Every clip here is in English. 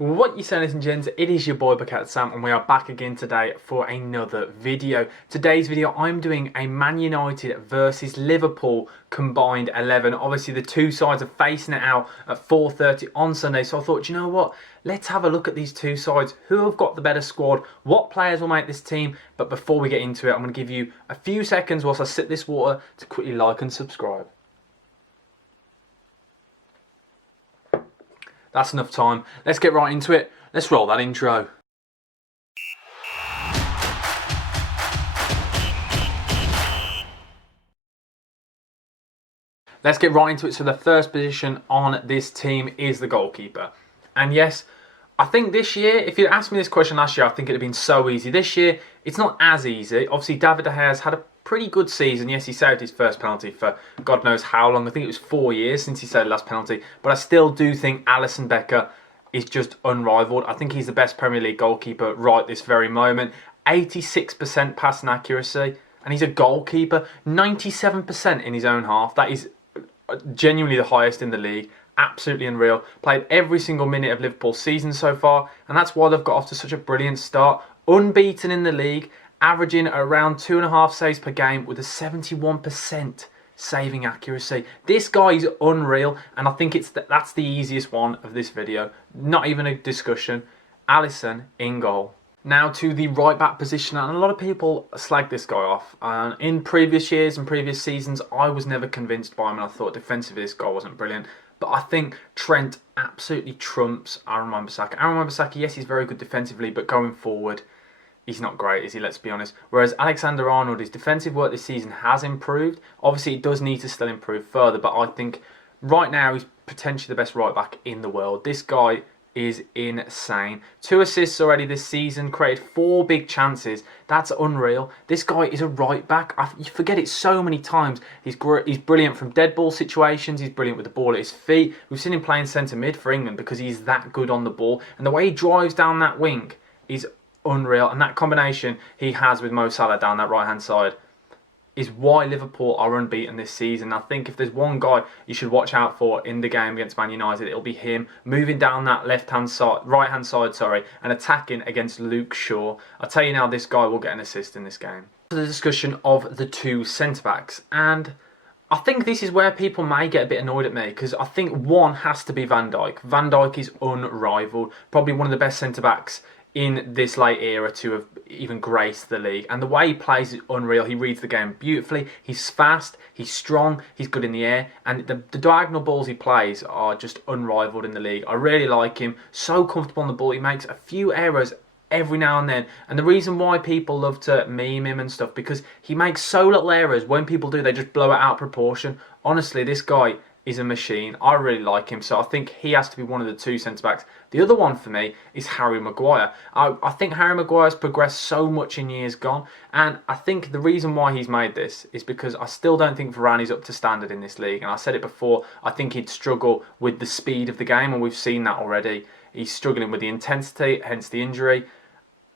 What you saying, ladies and gents? It is your boy Bucket Sam, and we are back again today for another video. Today's video, I'm doing a Man United versus Liverpool combined 11. Obviously, the two sides are facing it out at 4:30 on Sunday. So I thought, you know what? Let's have a look at these two sides. Who have got the better squad? What players will make this team? But before we get into it, I'm going to give you a few seconds whilst I sip this water to quickly like and subscribe. That's enough time. Let's get right into it. Let's roll that intro. Let's get right into it. So the first position on this team is the goalkeeper. And yes, I think this year, if you'd asked me this question last year, I think it'd have been so easy. This year, it's not as easy. Obviously, David De Gea's had a pretty good season. Yes, he saved his first penalty for God knows how long. I think it was 4 years since he saved the last penalty. But I still do think Alisson Becker is just unrivaled. I think he's the best Premier League goalkeeper right this very moment. 86% passing accuracy. And he's a goalkeeper. 97% in his own half. That is genuinely the highest in the league. Absolutely unreal. Played every single minute of Liverpool's season so far. And that's why they've got off to such a brilliant start. Unbeaten in the league. Averaging around 2.5 saves per game with a 71% saving accuracy. This guy is unreal, and I think that's the easiest one of this video. Not even a discussion. Alisson in goal. Now to the right back position, and a lot of people slag this guy off. In previous years and previous seasons, I was never convinced by him, and I thought defensively this guy wasn't brilliant. But I think Trent absolutely trumps Aaron Wan-Bissaka. Aaron Wan-Bissaka, yes, he's very good defensively, but going forward, he's not great, is he? Let's be honest. Whereas Alexander-Arnold, his defensive work this season has improved. Obviously, it does need to still improve further, but I think right now he's potentially the best right back in the world. This guy is insane. 2 assists already this season, created 4 big chances. That's unreal. This guy is a right back. You forget it so many times. He's brilliant from dead ball situations. He's brilliant with the ball at his feet. We've seen him playing centre mid for England because he's that good on the ball. And the way he drives down that wing is unreal, and that combination he has with Mo Salah down that right hand side is why Liverpool are unbeaten this season. I think if there's one guy you should watch out for in the game against Man United, it'll be him moving down that right hand side, and attacking against Luke Shaw. I'll tell you now, this guy will get an assist in this game. The discussion of the two centre backs, and I think this is where people may get a bit annoyed at me, because I think one has to be Van Dyke. Van Dyke is unrivaled, probably one of the best centre backs in this late era to have even graced the league. And the way he plays is unreal. He reads the game beautifully. He's fast, he's strong, he's good in the air, and the diagonal balls he plays are just unrivaled in the league. I really like him. So comfortable on the ball. He makes a few errors every now and then, and the reason why people love to meme him and stuff, because he makes so little errors. When people do, they just blow it out of proportion. Honestly, this guy is a machine. I really like him, so I think he has to be one of the two centre-backs. The other one for me is Harry Maguire. I think Harry Maguire's progressed so much in years gone, and I think the reason why he's made this is because I still don't think Varane is up to standard in this league, and I said it before, I think he'd struggle with the speed of the game, and we've seen that already. He's struggling with the intensity, hence the injury.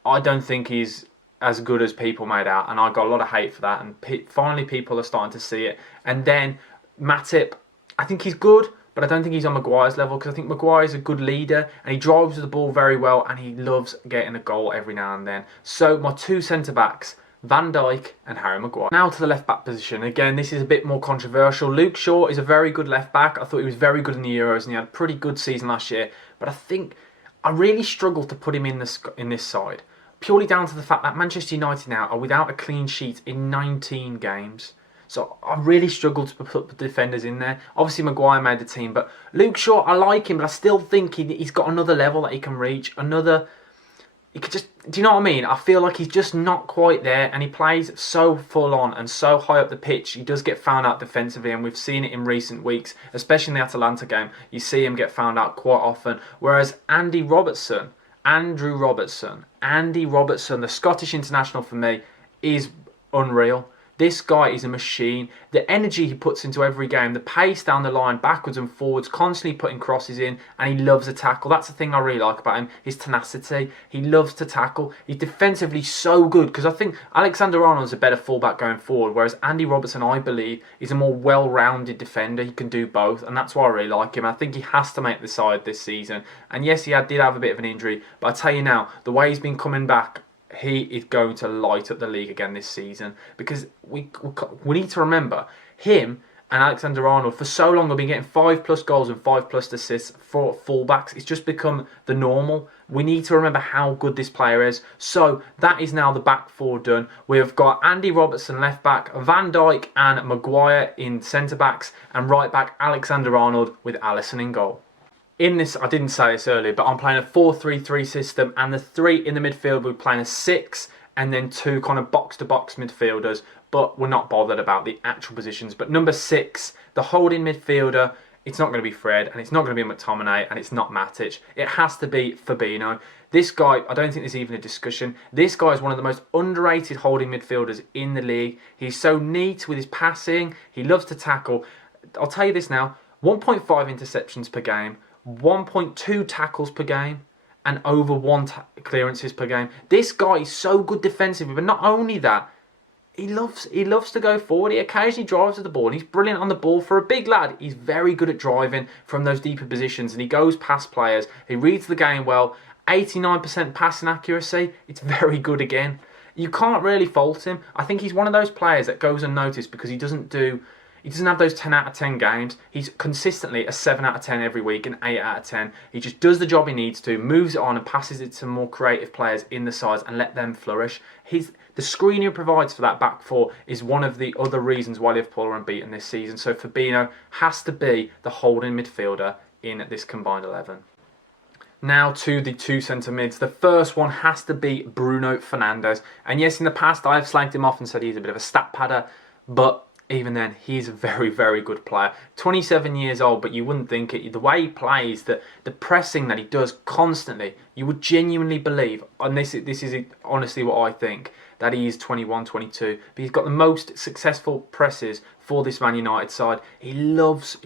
I don't think he's as good as people made out, and I got a lot of hate for that, and finally people are starting to see it. And then Matip, I think he's good, but I don't think he's on Maguire's level, because I think Maguire's a good leader and he drives the ball very well, and he loves getting a goal every now and then. So my two centre-backs, Van Dijk and Harry Maguire. Now to the left-back position. Again, this is a bit more controversial. Luke Shaw is a very good left-back. I thought he was very good in the Euros and he had a pretty good season last year, but I think I really struggled to put him in this side, purely down to the fact that Manchester United now are without a clean sheet in 19 games. So I really struggled to put the defenders in there. Obviously, Maguire made the team, but Luke Shaw, I like him, but I still think he's got another level that he can reach. He could just, do you know what I mean? I feel like he's just not quite there, and he plays so full on and so high up the pitch. He does get found out defensively, and we've seen it in recent weeks, especially in the Atalanta game. You see him get found out quite often. Whereas Andy Robertson, the Scottish international for me, is unreal. This guy is a machine. The energy he puts into every game, the pace down the line, backwards and forwards, constantly putting crosses in, and he loves a tackle. That's the thing I really like about him, his tenacity. He loves to tackle. He's defensively so good, because I think Alexander-Arnold's a better fullback going forward, whereas Andy Robertson, I believe, is a more well-rounded defender. He can do both, and that's why I really like him. I think he has to make the side this season. And yes, did have a bit of an injury, but I tell you now, the way he's been coming back, he is going to light up the league again this season, because we need to remember him and Alexander-Arnold for so long have been getting 5+ goals and 5+ assists for fullbacks. It's just become the normal. We need to remember how good this player is. So that is now the back four done. We've got Andy Robertson left back, Van Dyke and Maguire in centre backs, and right back Alexander-Arnold with Alisson in goal. In this, I didn't say this earlier, but I'm playing a 4-3-3 system, and the 3 in the midfield, we're playing a 6, and then 2 kind of box-to-box midfielders, but we're not bothered about the actual positions. But number 6, the holding midfielder, it's not going to be Fred, and it's not going to be McTominay, and it's not Matic. It has to be Fabinho. This guy, I don't think there's even a discussion. This guy is one of the most underrated holding midfielders in the league. He's so neat with his passing. He loves to tackle. I'll tell you this now, 1.5 interceptions per game, 1.2 tackles per game, and over 1 clearances per game. This guy is so good defensively, but not only that, he loves to go forward. He occasionally drives at the ball, and he's brilliant on the ball. For a big lad, he's very good at driving from those deeper positions, and he goes past players. He reads the game well. 89% passing accuracy. It's very good again. You can't really fault him. I think he's one of those players that goes unnoticed because he doesn't have those 10 out of 10 games. He's consistently a 7 out of 10 every week, an 8 out of 10. He just does the job he needs to, moves it on and passes it to more creative players in the sides and let them flourish. The screen he provides for that back four is one of the other reasons why Liverpool are unbeaten this season. So Fabinho has to be the holding midfielder in this combined 11. Now to the 2 centre mids. The first one has to be Bruno Fernandez. And yes, in the past I have slagged him off and said he's a bit of a stat padder, but even then, he's a very, very good player. 27 years old, but you wouldn't think it. The way he plays, the pressing that he does constantly, you would genuinely believe, and this is honestly what I think, that he is 21, 22. But he's got the most successful presses for this Man United side. He loves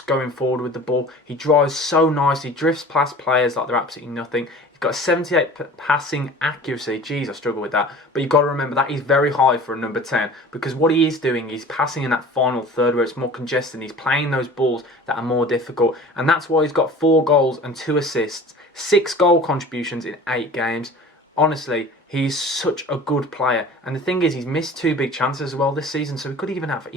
going forward with the ball. He drives so nicely, drifts past players like they're absolutely nothing. He's got 78 passing accuracy. Jeez, I struggle with that. But you've got to remember that is very high for a number 10, because what he is doing, he's passing in that final third where it's more congested. He's playing those balls that are more difficult. And that's why he's got 4 goals and 2 assists, 6 goal contributions in 8 games. Honestly, he's such a good player. And the thing is, he's missed 2 big chances as well this season. So he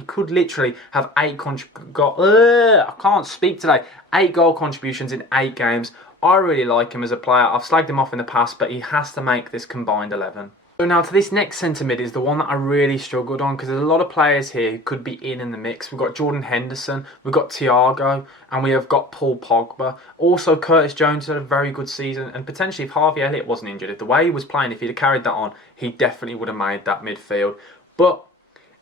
could literally have 8 I can't speak today. 8 goal contributions in 8 games. I really like him as a player. I've slagged him off in the past, but he has to make this combined 11. So now to this next centre mid is the one that I really struggled on, because there's a lot of players here who could be in the mix. We've got Jordan Henderson, we've got Thiago, and we have got Paul Pogba. Also, Curtis Jones had a very good season, and potentially if Harvey Elliott wasn't injured, if the way he was playing, if he'd have carried that on, he definitely would have made that midfield. But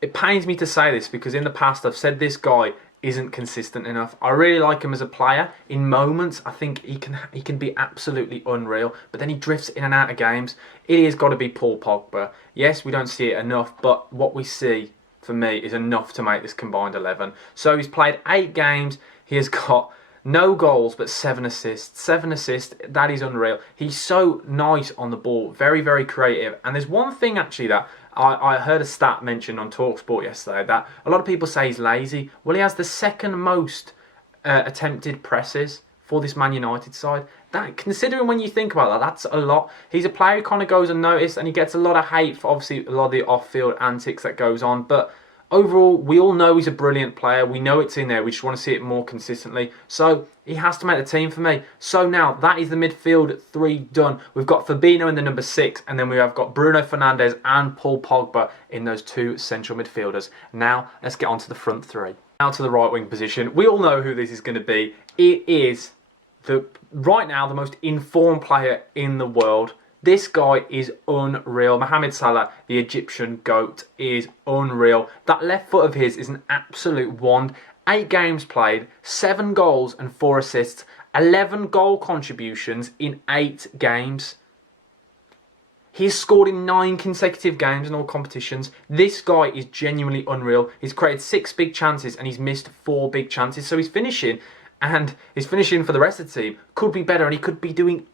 it pains me to say this, because in the past I've said this guy isn't consistent enough. I really like him as a player. In moments, I think he can be absolutely unreal, but then he drifts in and out of games. It has got to be Paul Pogba. Yes, we don't see it enough, but what we see, for me, is enough to make this combined 11. So he's played 8 games. He has got no goals, but 7 assists. 7 assists, that is unreal. He's so nice on the ball, very, very creative. And there's one thing actually that I heard a stat mentioned on TalkSport yesterday, that a lot of people say he's lazy. Well, he has the second most attempted presses for this Man United side. That, considering when you think about that, that's a lot. He's a player who kind of goes unnoticed, and he gets a lot of hate for obviously a lot of the off-field antics that goes on. But overall, we all know he's a brilliant player. We know it's in there. We just want to see it more consistently. So he has to make the team for me. So now that is the midfield 3 done. We've got Fabinho in the number 6, and then we have got Bruno Fernandez and Paul Pogba in those 2 central midfielders. Now let's get on to the front 3. Now to the right wing position. We all know who this is going to be. It is right now the most informed player in the world. This guy is unreal. Mohamed Salah, the Egyptian GOAT, is unreal. That left foot of his is an absolute wand. 8 games played, 7 goals and 4 assists, 11 goal contributions in 8 games. He's scored in 9 consecutive games in all competitions. This guy is genuinely unreal. He's created 6 big chances and he's missed 4 big chances. So he's finishing, and his finishing for the rest of the team could be better, and he could be doing...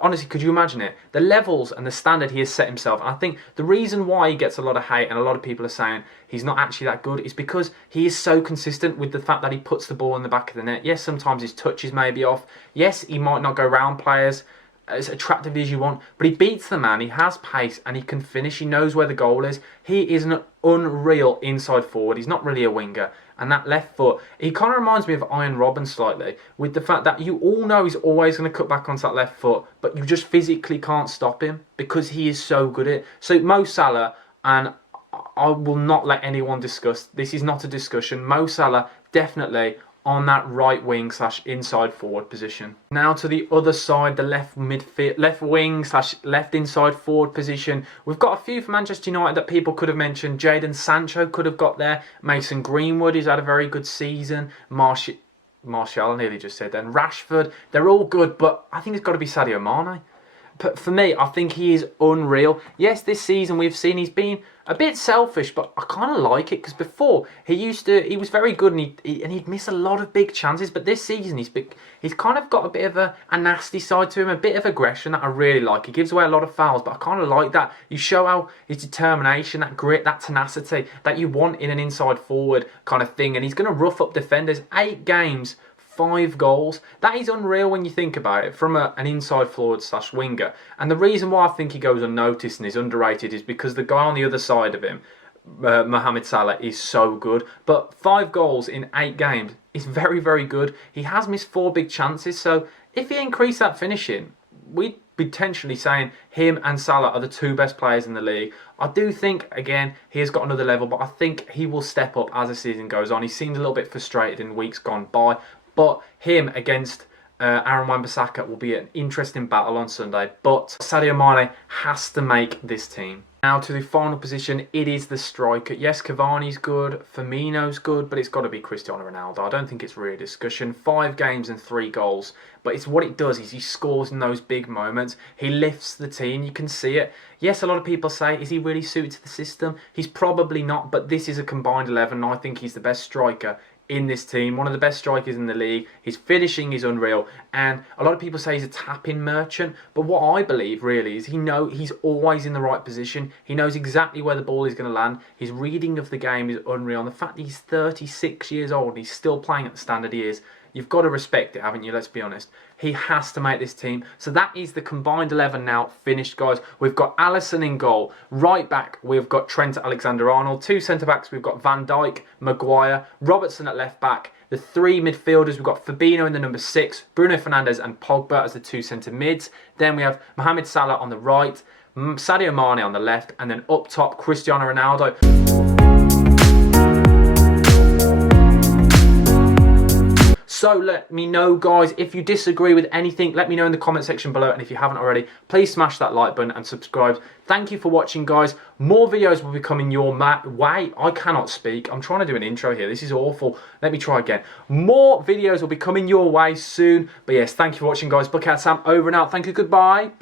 Honestly, could you imagine it? The levels and the standard he has set himself. And I think the reason why he gets a lot of hate and a lot of people are saying he's not actually that good is because he is so consistent with the fact that he puts the ball in the back of the net. Yes, sometimes his touch is maybe off. Yes, he might not go round players as attractively as you want, but he beats the man. He has pace and he can finish. He knows where the goal is. He is an unreal inside forward. He's not really a winger. And that left foot, he kind of reminds me of Ian Robben slightly, with the fact that you all know he's always going to cut back onto that left foot, but you just physically can't stop him because he is so good at it. So Mo Salah, and I will not let anyone discuss, this is not a discussion, Mo Salah definitely on that right wing / inside forward position. Now to the other side, the left wing / left inside forward position. We've got a few for Manchester United that people could have mentioned. Jadon Sancho could have got there. Mason Greenwood has had a very good season. Martial, I nearly just said then. Rashford, they're all good, but I think it's got to be Sadio Mane. But for me, I think he is unreal. Yes, this season we've seen he's been a bit selfish, but I kind of like it because before he was very good and he'd miss a lot of big chances. But this season he's kind of got a bit of a nasty side to him, a bit of aggression that I really like. He gives away a lot of fouls, but I kind of like that. You show how his determination, that grit, that tenacity that you want in an inside forward kind of thing. And he's going to rough up defenders. 8 games. 5 goals. That is unreal when you think about it from an inside forward / winger. And the reason why I think he goes unnoticed and is underrated is because the guy on the other side of him, Mohamed Salah, is so good. But 5 goals in 8 games is very, very good. He has missed 4 big chances. So if he increased that finishing, we'd potentially saying him and Salah are the 2 best players in the league. I do think, again, he has got another level, but I think he will step up as the season goes on. He seemed a little bit frustrated in weeks gone by. But him against Aaron Wan-Bissaka will be an interesting battle on Sunday. But Sadio Mane has to make this team. Now to the final position, it is the striker. Yes, Cavani's good, Firmino's good, but it's got to be Cristiano Ronaldo. I don't think it's really a discussion. 5 games and 3 goals. But it's what it does is he scores in those big moments. He lifts the team. You can see it. Yes, a lot of people say, is he really suited to the system? He's probably not, but this is a combined 11. And I think he's the best striker in this team, one of the best strikers in the league. His finishing is unreal, and a lot of people say he's a tap-in merchant, but what I believe really is he's always in the right position. He knows exactly where the ball is going to land. His reading of the game is unreal, and the fact that he's 36 years old and he's still playing at the standard he is, you've got to respect it, haven't you? Let's be honest. He has to make this team. So that is the combined 11 now finished, guys. We've got Alisson in goal. Right back, we've got Trent Alexander-Arnold. 2 centre-backs, we've got Van Dyke, Maguire, Robertson at left back. The 3 midfielders, we've got Fabinho in the number 6, Bruno Fernandez and Pogba as the 2 centre-mids. Then we have Mohamed Salah on the right, Sadio Mane on the left, and then up top, Cristiano Ronaldo. So let me know, guys, if you disagree with anything, let me know in the comment section below. And if you haven't already, please smash that like button and subscribe. Thank you for watching, guys. More videos will be coming your way. I cannot speak. I'm trying to do an intro here. This is awful. Let me try again. More videos will be coming your way soon. But yes, thank you for watching, guys. Bucket Sam over and out. Thank you. Goodbye.